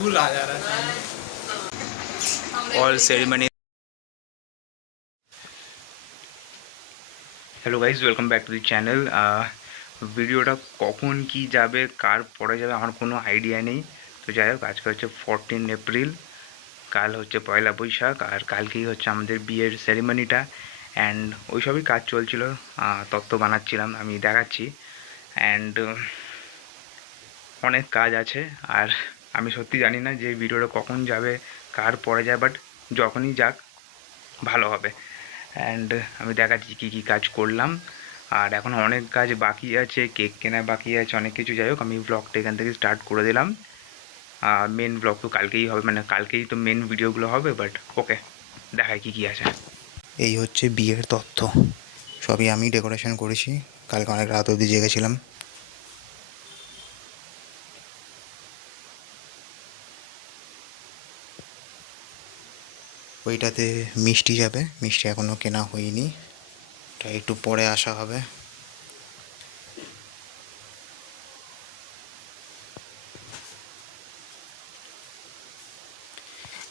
फूल आ जा रहा है all ceremony. Hello guys, welcome back to the channel. ভিডিওটা কখন কি যাবে, কার পরে যাবে আমার কোনো আইডিয়া নেই। তো যাই হোক, আজকে হচ্ছে 14 এপ্রিল, কাল হচ্ছে পয়লা বৈশাখ, আর কালকেই হচ্ছে আমাদের বিয়ের সেরিমনিটা। অ্যান্ড ওইসবই কাজ চলছিল, তত্ত্ব বানাচ্ছিলাম, আমি দেখাচ্ছি। অ্যান্ড অনেক কাজ আছে, আর আমি সত্যি জানি না যে ভিডিওটা কখন যাবে, কার পরে যায়, বাট যখনই যাক ভালো হবে। অ্যান্ড আমি দেখাচ্ছি কী কী কাজ করলাম। আর এখন অনেক কাজ বাকি আছে, কেক কেনা বাকি আছে, অনেক কিছু। যাই হোক, আমি ব্লগটা এখান থেকে স্টার্ট করে দিলাম। মেন ব্লগ তো কালকেই হবে, মানে কালকেই তো মেন ভিডিওগুলো হবে, বাট ওকে, দেখায় কী কী আছে। এই হচ্ছে বিয়ের তথ্য, সবই আমি ডেকোরেশন করেছি, কালকে অনেক রাত অবধি জেগেছিলাম। ওইটাতে মিষ্টি যাবে, মিষ্টি এখনও কেনা হয়নি, এটা একটু পরে আসা হবে।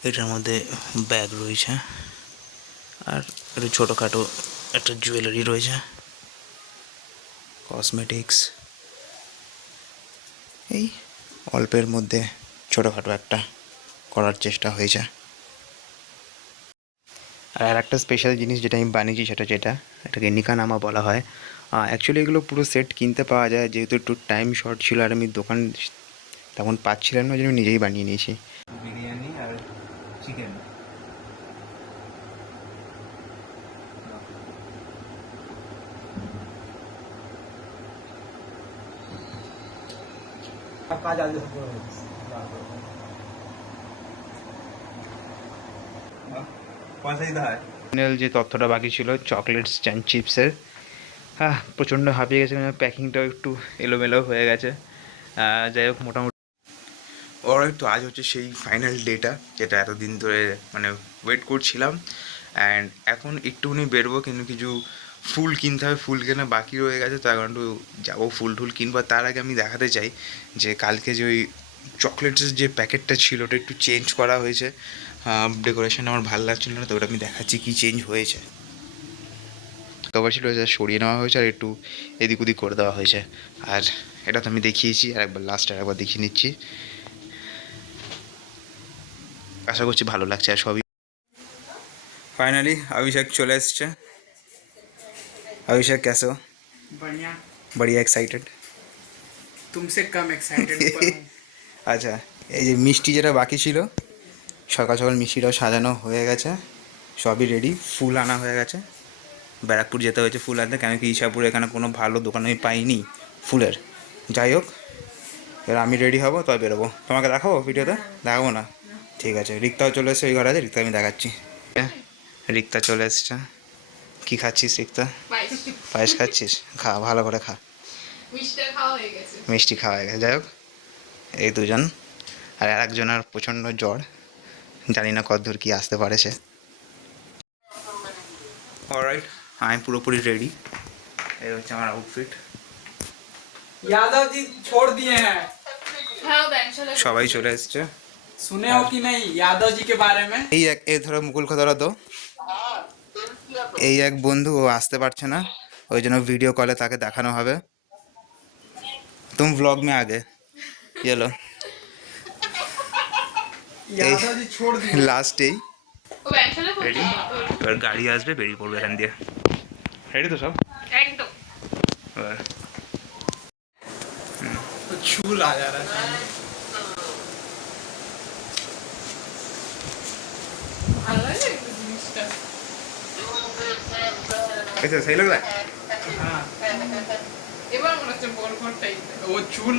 এটার মধ্যে ব্যাগ রয়েছে, আর একটু ছোটোখাটো একটা জুয়েলারি রয়েছে, কসমেটিক্স, এই অল্পের মধ্যে ছোটোখাটো একটা করার চেষ্টা হয়েছে। আর একটা স্পেশাল জিনিস যেটা আমি বানিয়েছি, এটাকে নিকানামা বলা হয়। অ্যাকচুয়ালি এগুলো পুরো সেট কিনতে পাওয়া যায়, যেহেতু একটু টাইম শর্ট ছিল আর আমি দোকান তখন পাচ্ছিলাম না, ওই জন্য নিজেই বানিয়ে নিয়েছি। বিরিয়ানি আর চিকেন। ফাইনাল যে তথ্যটা বাকি ছিল চকলেটস অ্যান্ড চিপসের, প্রচণ্ড হাঁপিয়ে গেছে, প্যাকিংটাও একটু এলোমেলো হয়ে গেছে। যাই হোক, মোটামুটি অলরাইট। তো আজ হচ্ছে সেই ফাইনাল ডেটা, যেটা এতদিন ধরে মানে ওয়েট করছিলাম। অ্যান্ড এখন একটুখানি বেরোবো, কিন্তু কিছু ফুল কিনতে হবে, ফুল কেনা বাকি রয়ে গেছে, তো এখন একটু যাবো ফুল টুল কিনবো। তার আগে আমি দেখাতে চাই যে কালকে যে ওই চকলেটসের যে প্যাকেটটা ছিল ওটা একটু চেঞ্জ করা হয়েছে। ডেকোরেশন আমার ভালো লাগছিল না, তো ওটা আমি দেখাচ্ছি কী চেঞ্জ হয়েছে। কভার ছিল যা সরিয়ে নেওয়া হয়েছে, আর একটু এদিক ওদিক করে দেওয়া হয়েছে। আর এটা তো আমি দেখিয়েছি, আর একবার লাস্টে একবার দেখিয়ে নিচ্ছি। আশা করছি ভালো লাগছে। আর সবই ফাইনালি अभिषेक চলে এসছে। अभिषेक कैसे हो? बढ़िया बढ़िया एक्साइटेड? तुमसे कम एक्साइटेड আচ্ছা, এই যে মিষ্টি যেটা বাকি ছিল, সকাল সকাল মিষ্টিটাও সাজানো হয়ে গেছে, সবই রেডি, ফুল আনা হয়ে গেছে। ব্যারাকপুর যেতে হয়েছে ফুল আনতে, কেন কি ইসাপুর এখানে কোনো ভালো দোকান আমি পাইনি ফুলের। যাই হোক, এবার আমি রেডি হবো, তবে বেরোবো। তোমাকে দেখাবো ভিডিওতে? দেখাবো না, ঠিক আছে। রিক্তাও চলে এসছে, ওই ঘরে আছে, রিক্তা আমি দেখাচ্ছি। রিক্তা চলে এসছে। কী খাচ্ছিস রিক্তা? পায়েস খাচ্ছিস? খা, ভালো করে খা। মিষ্টি খাওয়া হয়ে গেছে। যাই হোক, এই দুজন, আর একজনের প্রচণ্ড জ্বর, জানি না কতদূর কী আসতে পারে সে। অলরাইট, আমি পুরোপুরি রেডি। এই হচ্ছে আমার আউটফিট। यादव जी छोड़ दिए हैं। সবাই চলে এসছে। सुने हो कि नहीं यादव जी के बारे में? এই এক, এই ধরো মুকুলকে ধরো তো। এই এক বন্ধু, ও আসতে পারছে না, ওই জন্য ভিডিও কলে তাকে দেখানো হবে। তুম ব্লগ মে আগে চলো। यादव जी छोड़ दिए। লাস্টেই রেডি, এবার গাড়ি আসবে, বেরিয়ে পড়বে এখান দিয়ে। রেডি তো সব একদম। এবার तो छूल आ जा रहा है। ভালো লাগে একটু জিনিসটা। ऐसे सही लग रहा है? हाँ এবার মনে হচ্ছে বড় বড় টাইপের। वो छूल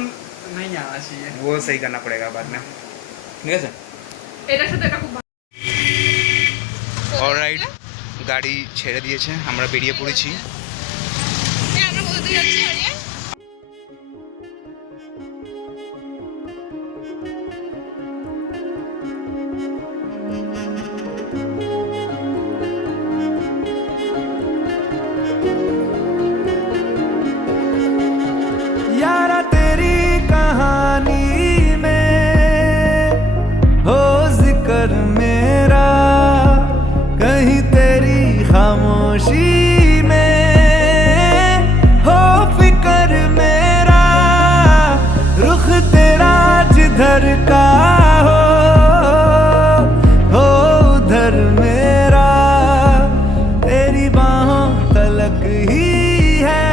नहीं आना चाहिए। वो सही करना पड़ेगा बाद में, ठीक है। এটার সাথে এটা খুব ভালো। অলরাইট, গাড়ি ছেড়ে দিয়েছে, আমরা বেরিয়ে পড়েছি। আমরা কোথায় যাচ্ছি আরিয়া? यारा तेरी कहानी में खामोशी में हो फिकर मेरा, रुख तेरा जिधर का हो उधर मेरा, तेरी बाहों तलक ही है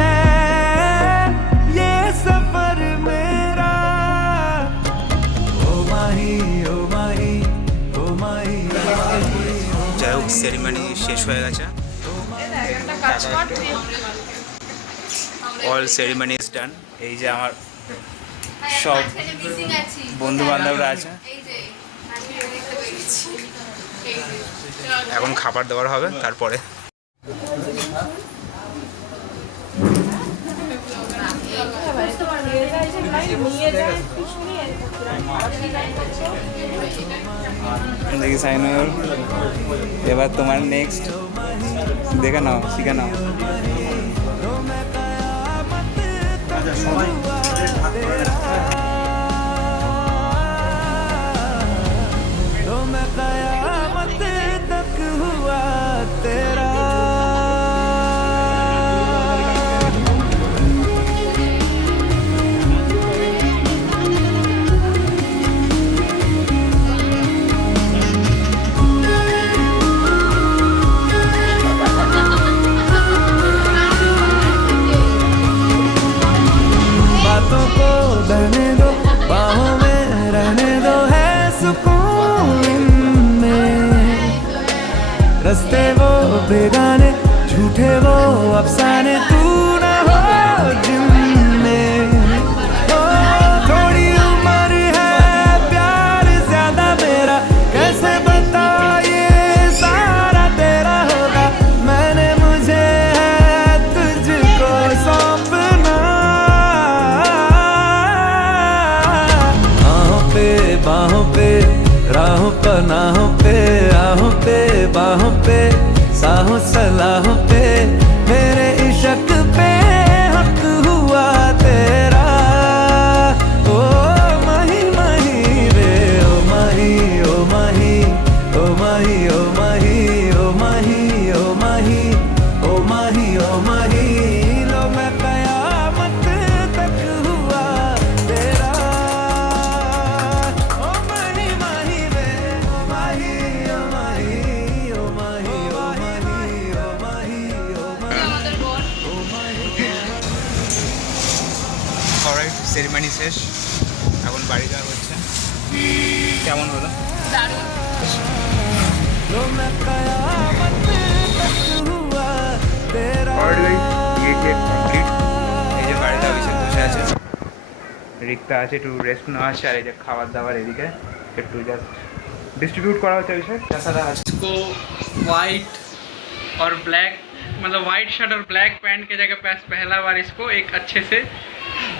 ये सफर मेरा। ओ माही ओ माही ओ माही যাই হোক সেরিমনি শেষ হয়ে গেছে, একটা কাজ কর তুই অল সেরিমনি ইজ ডান। এই যে আমার সব বন্ধু বান্ধবরা আছে, এখন খাবার দাবার হবে তারপরে। দেখি সাইনুল, এবার তোমার নেক্সট, দেখে নাও, শিখে নাও। तो मैं कयामत तक हुआ तेरा। बातों को बहने दो, बाहों में रहने दो, है सुकून इनमें। रस्ते वो बेगाने, झूठे वो अफसाने, तू न हो जिनमें। ओ थोड़ी उम्र है, प्यार ज्यादा मेरा, कैसे बता ये सारा तेरा होगा। मैंने मुझे है तुझको सौंपना, बाहों पे राहों पनाहों पे, आहों पे बाहों पे, साहों सलाहों पे, मेरे इश्क पे हक हुआ तेरा। ओ माही माही रे ओ माही ओ माही ओ माही ओ माही ओ माही ओ माही ओ माही ओ माही, लो मैं कयामत तक हुआ तेरा। ओ माही माही रे ओ माही ओ माही ओ माही ओ माही ओ माही ओ माही। আমাদের বল অলরাইট, সেরিমনি শেষ, এখন বাড়ি যাওয়া হচ্ছে। কেমন হলো? দারুণ। लो मैं कयामत तक हुआ तेरा। কমপ্লিট। এই যে বাড়িতে অভিষেক বসে আছে, রিক্তা আছে, একটু রেস্ট নেওয়া আছে, আর এই যে খাবার দাবার এদিকে একটু জাস্ট डिस्ट्रीब्यूट करा होता है अभिषेक। कैसा रहा आज? इसको वाइट और ब्लैक, मतलब वाइट शर्ट और ब्लैक पैंट के जगह पे पहला बार इसको एक अच्छे से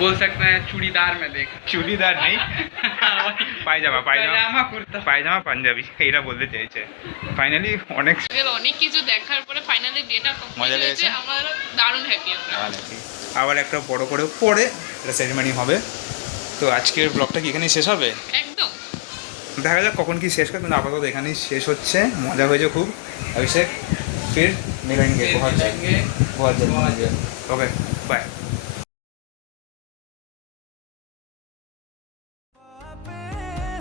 बोल सकते हैं चूड़ीदार में देखा। চুড়িদার নেই, পায়জামা পায়জামা কুর্তা। পায়জামা পাঞ্জাবি এইটা বলতে চাইছে। ফাইনালি অনেক অনেক কিছু দেখার পরে ফাইনালি ডেটা মজা কমপ্লিট লেগেছে? হয়েছে, আমার দারুণ হ্যাপি আমরা। আবার একটা বড় করে পরে একটা সেরিমনি হবে। তো আজকের ব্লগটা কি এখানেই শেষ হবে? একদম। দেখা যাক কখন কি শেষ হয়, কিন্তু আপাতত এখানেই শেষ হচ্ছে। মজা হয়েছে খুব। অভিষেক ফির মিলেंगे, बहुत जल्द। Okay bye.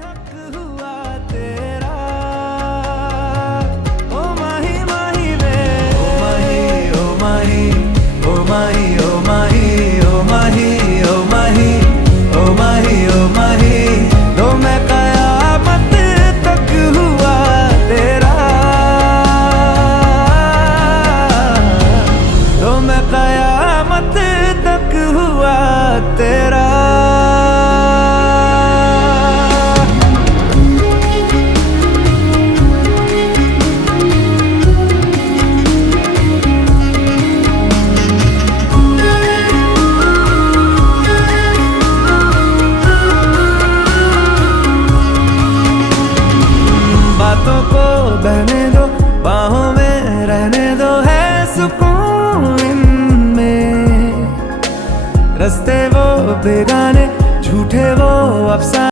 हक हुआ तेरा। ओ माही माही रे ओ माही ओ माही ओ माही ओ माही ओ माही ओ माही ओ माही ओ माही, लो मैं कयामत तक हुआ तेरा। लो मैं कयामत तक हुआ तेरा। बातों को बहने दो, बाहों में रहने दो, है सुकून इनमें। रस्ते वो बेगाने, झूठे वो अफसाने।